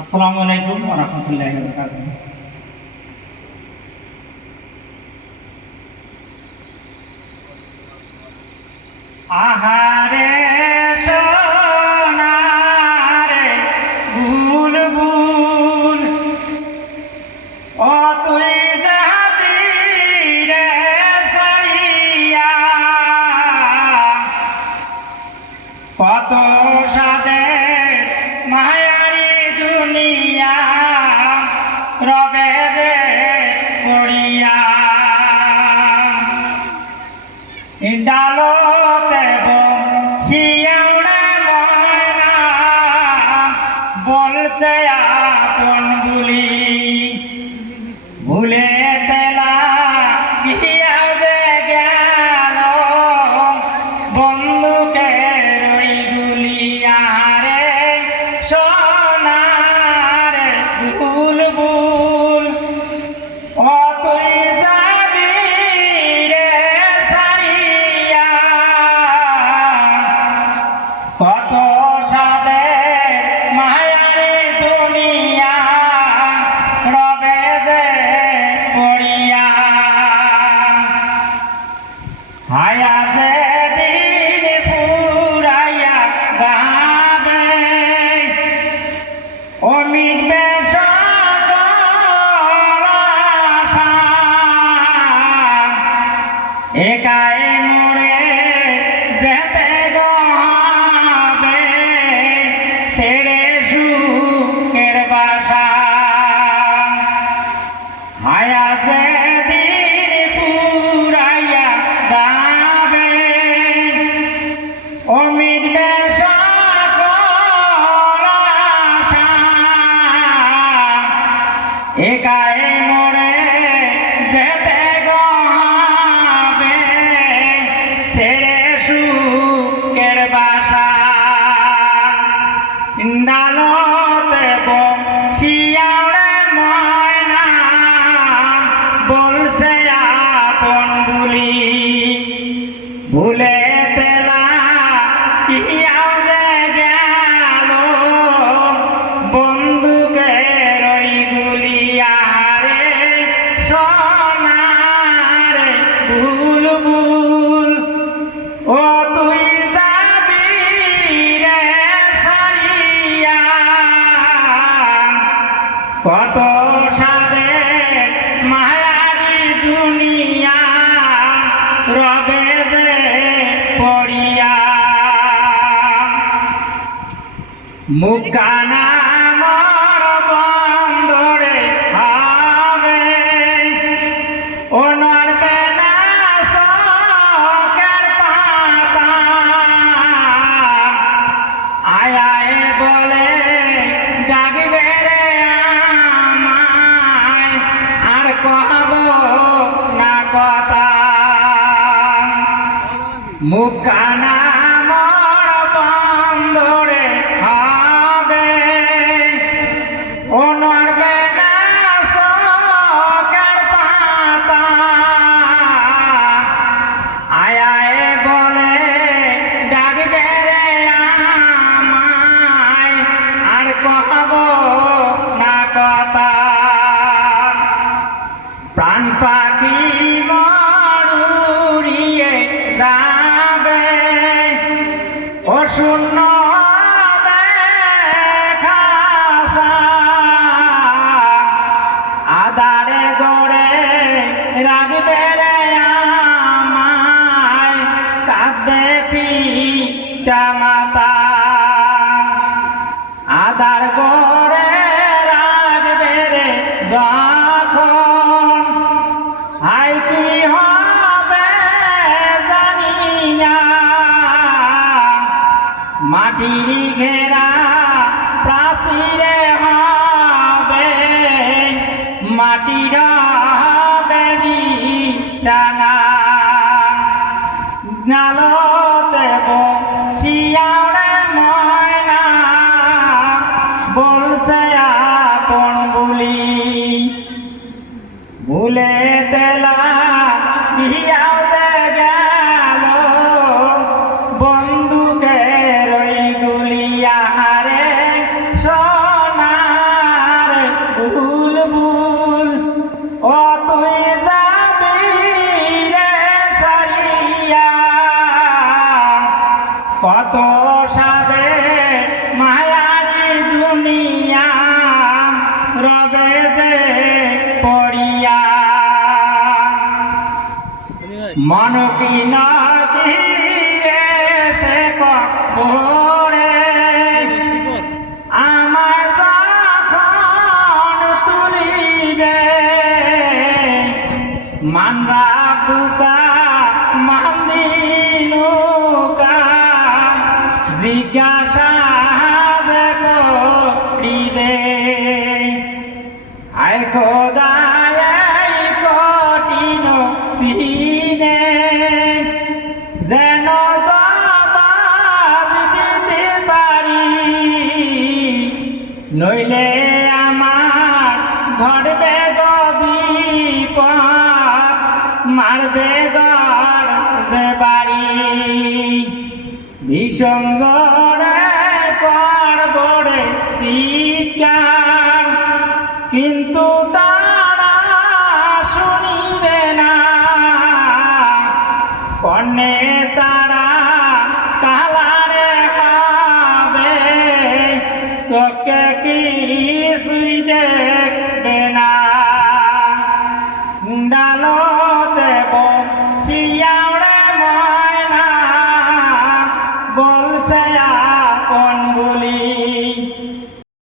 আসসালামু আলাইকুম ওয়া রাহমাতুল্লাহি ওয়া বারাকাতুহু। আহারে সোনারে বুলবুল, ও তুই যাবি রে ছাড়িয়া, কত সাদের মায়ারি দুনিয়া রবে যে পড়িয়া। ডালতে বসিয়াউড়ে ময়না বলছে আপন বুলি, ভুলে তেলা গিয়াও যে গেল বন্ধুকে রই গুলিয়া। রে সোনারে বুলবুল, ও তুই যাবি রে ছাড়িয়া, কত সাদের মায়ারি দুনিয়া রবে যে পড়িয়া। হায়া যে দিন ফুরাইয়া যাবে, ও মিটবে সকল আশা, একাই মরে যেতে হবে ছেড়ে সুখের বাসা। হায়া যে দিন পুরাইয়া যাবে, ও মিটবে সকল আশা, একাই মরে যেতে হবে ছেড়ে সুখের বাসা। ডালতে বসিয়াউড়ে ময়না বলছে আপন বুলি, ভুলে তেলা গিয়াও যে গেল বন্ধুকে রই গুলিয়া। রে সোনারে বুলবুল, ও তুই যাবি রে ছাড়িয়া, কত সাদের মায়ারি দুনিয়া রবে যে পড়িয়া। মুখানা মোর বন্ধরে হবে, ও নড়বে না শোকের পাতা, আয় আয় বলে ডাকবে রে আমায়, আর কহব না কথা। মুখানা মোর বন্ধরে হবে, ও নড়বে না শোকের পাতা, আয় আয় বলে ডাকবে রে আমায়, আর কহব না কথা। প্রাণ পাখি মরুড়িয়ে যাবে, ও শূন্য হবে খাসা, আধারে গড়ে রাখবে রে আমায়, কাঁদবে পিতা মাতা। আধার গড়ে রাখবে রে যখন, হাই কি হবে জানি না, মাটির ঘেরা প্রাচীরে হবে, মাটির হবে বিছানা। ডালতে বসিয়াউড়ে ময়না বলছে আপন বুলি, ভুলে তেলা গিয়াও যে গেল বন্ধুকে রই গুলিয়া। রে সোনা মন কি নাকি রে সে কবরে আমায় যখন তুলিবে মানরা পুকা মান্দিনুকা জিজ্ঞাসা যে করিবে আয় খোদায় এই কঠিন দিনে যেন জবাব দিতে পারি নইলে আমার ঘরবে বিপদ মারবে ঘর যে বাড়ি ভীষণ জোরে করবরে চিৎকার কিন্তু তারা শুনিবে না কর্ণে